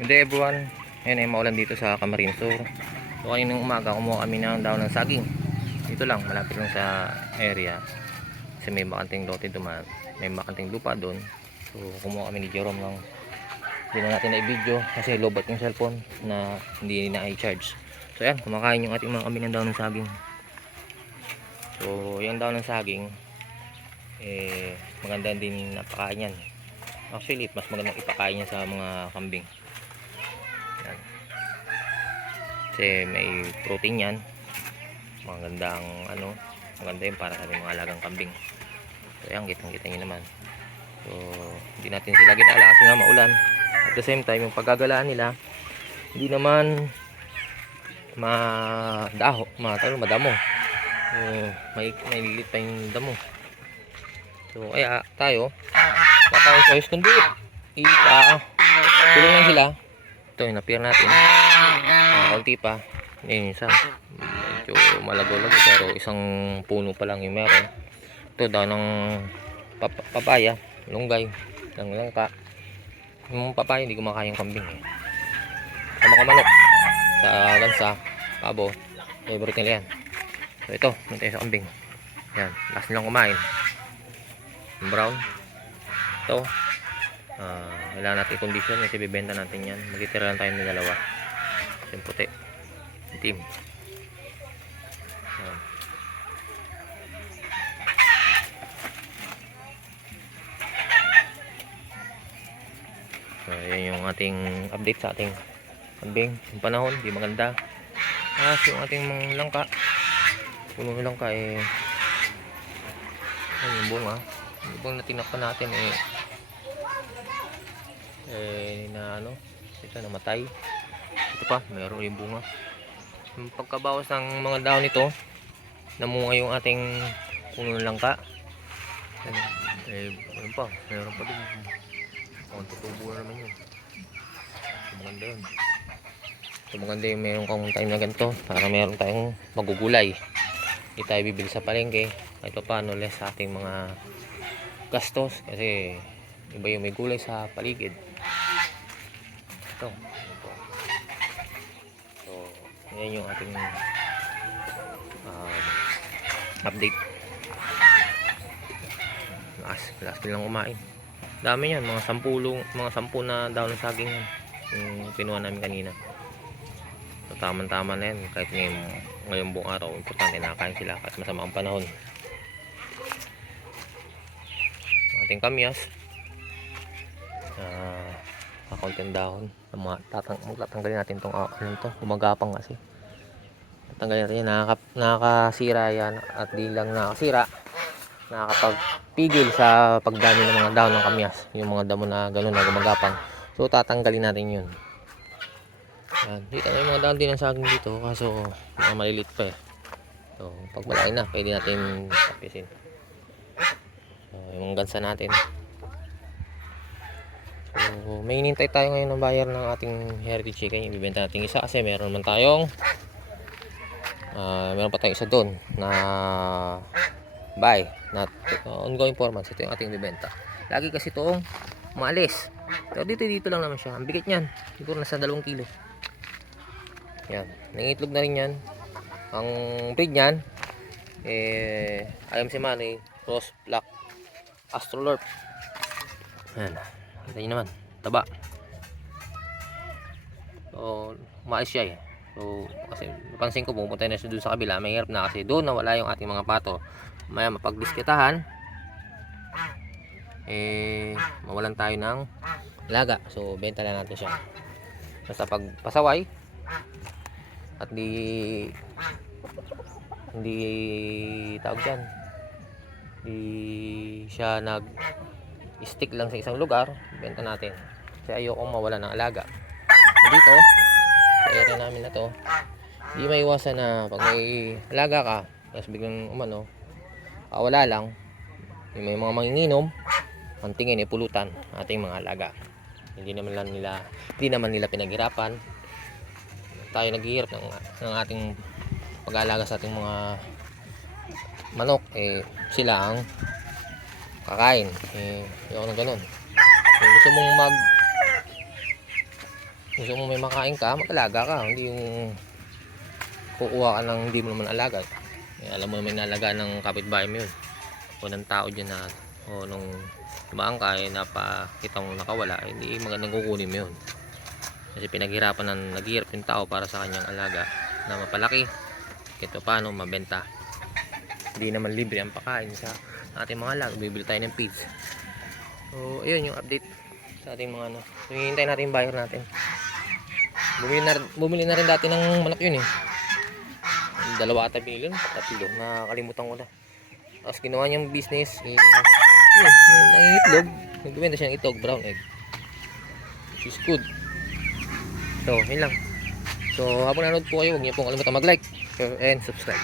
Hindi everyone, ngayon ay maulan dito sa Camarines Sur. So kaninang umaga kumuha kami ng daon ng saging. Dito lang, malapit lang sa area. Kasi may bakanting lote dumaan, may bakanting lupa doon. So kumuha kami ni Jerome ng, hindi na natin na i-video kasi lobat yung cellphone na hindi na i-charge. So yan, kumakain yung ating mga kami ng daon ng saging. So yung daon ng saging maganda din napakain yan. Actually mas magandang ipakain yan sa mga kambing. Yan. Kasi may protein yan, magandang maganda yun para sa mga alagang kambing. So yan, kitang kita nyo naman. So hindi natin sila ginala kasi nga maulan. At the same time yung paggagalaan nila hindi naman madamo. May lilit pa yung damo. So kaya tayo patawin choice kundi tulong lang sila. Ito yung napier natin, kaunti pa. Yan isa medyo malago-lago pero isang puno pa lang yung meron. Ito daw ng papaya, lunggay, ng langka. Yung papaya hindi kumakain yung kambing sama manok sa gansa, pabo, favorite nila yan. So ito, tayo sa kambing. Yan, last nilang kumain brown. Ito kailangan natin condition kasi bibenta natin yan. Magtitira lang tayo ng dalawa, yung puti, itim. So yan yung ating update sa ating kambing. Yung panahon di maganda. Yung ating mga langka, puno ng langka yan yung bunga. Yung bunga na tinakpan natin ito namatay. Ito pa, mayroon yung bunga. Yung pagkabawas ng mga dahon nito, namunga yung ating puno ng langka. Ayun pa, mayroon pa din. Tutubo na naman yun. Maganda yun. Maganda yung mayroon kang time na ganito para mayroon tayong magugulay. Hindi tayo bibili sa palengke. Ito pa, no less sa ating mga gastos kasi iba yung may gulay sa paligid. Ito. So yan yung ating update. Last lang kumain. Dami yan, mga 10 na daon ng saging yan yung kinuha namin kanina. So tama na yan kahit ngayong buong araw. Importante nakakain sila kahit masama ang panahon. Ating kamyas, kakunting dahon, magtatanggalin natin itong gumagapang kasi tatanggalin natin yan. Nakakasira yan, at di lang nakakasira, nakakapagpigil sa pagdami ng mga dahon ng kamyas, yung mga damo na gano'n na gumagapang. So tatanggalin natin yun. Yan. Dito may mga dahon din ng saging dito kaso mga malilit pa So pag malaki na pwede natin tapisin. Yung gansa natin. So may hinintay tayo ngayon ng buyer ng ating heritage chicken. Ibibenta natin isa kasi meron pa tayong isa doon na buy na ongoing performance. Ito yung ating bibenta. Lagi kasi itong maalis. Pero dito lang naman siya. Ang bigat niyan, siguro nasa 2 kilo. Yan, nangitlog na rin yan. Ang breed niyan IMC Money Cross Black Astrolorp. Yan, kita nyo naman, taba. So maalis siya So kasi napansin ko pumunta na siya doon sa kabila. Mahirap na kasi doon nawala yung ating mga pato. Maya mapagdiskitahan mawalan tayo ng laga. So benta na natin siya. Basta pag pasaway at hindi tawag dyan, di siya nag stick lang sa isang lugar, benta natin. Kasi ayokong mawala ng alaga. Dito sa area namin na to, di maiwasan na pag may alaga ka tapos biglang wala lang, may mga manginginom, ang tingin pulutan ating mga alaga. Hindi naman nila pinaghirapan. Tayo naghihirap ng ating pag-aalaga sa ating mga manok. Sila ang kakain. Ayoko ng ganun. Kung gusto mong Gusto mo may makain ka, mag-alaga ka. Hindi yung kukuha ka ng hindi mo naman alaga. Alam mo may nalaga ng kapitbahay mo yun. O ng tao dyan na o nung tumaan ka napakita mo nakawala, hindi magandang kukunin mo yun. Kasi pinaghirapan ng naghihirap yung tao para sa kanyang alaga na mapalaki. Ito paano mabenta. Hindi naman libre ang pakain sa ating mga alaga. Bibili tayo ng feeds. So ayun yung update sa ating mga ano. So hihintay natin yung buyer natin. Bumili na rin dati ng manok yun eh. 2 ata binili, 3, nakakalimutan ko na. Tapos ginawa niyang business yung itlog, nagbibenta siya ng itlog, brown egg, which is good. So yun lang. So habang nanood po kayo, huwag niyo pong kalimutan mag like and subscribe.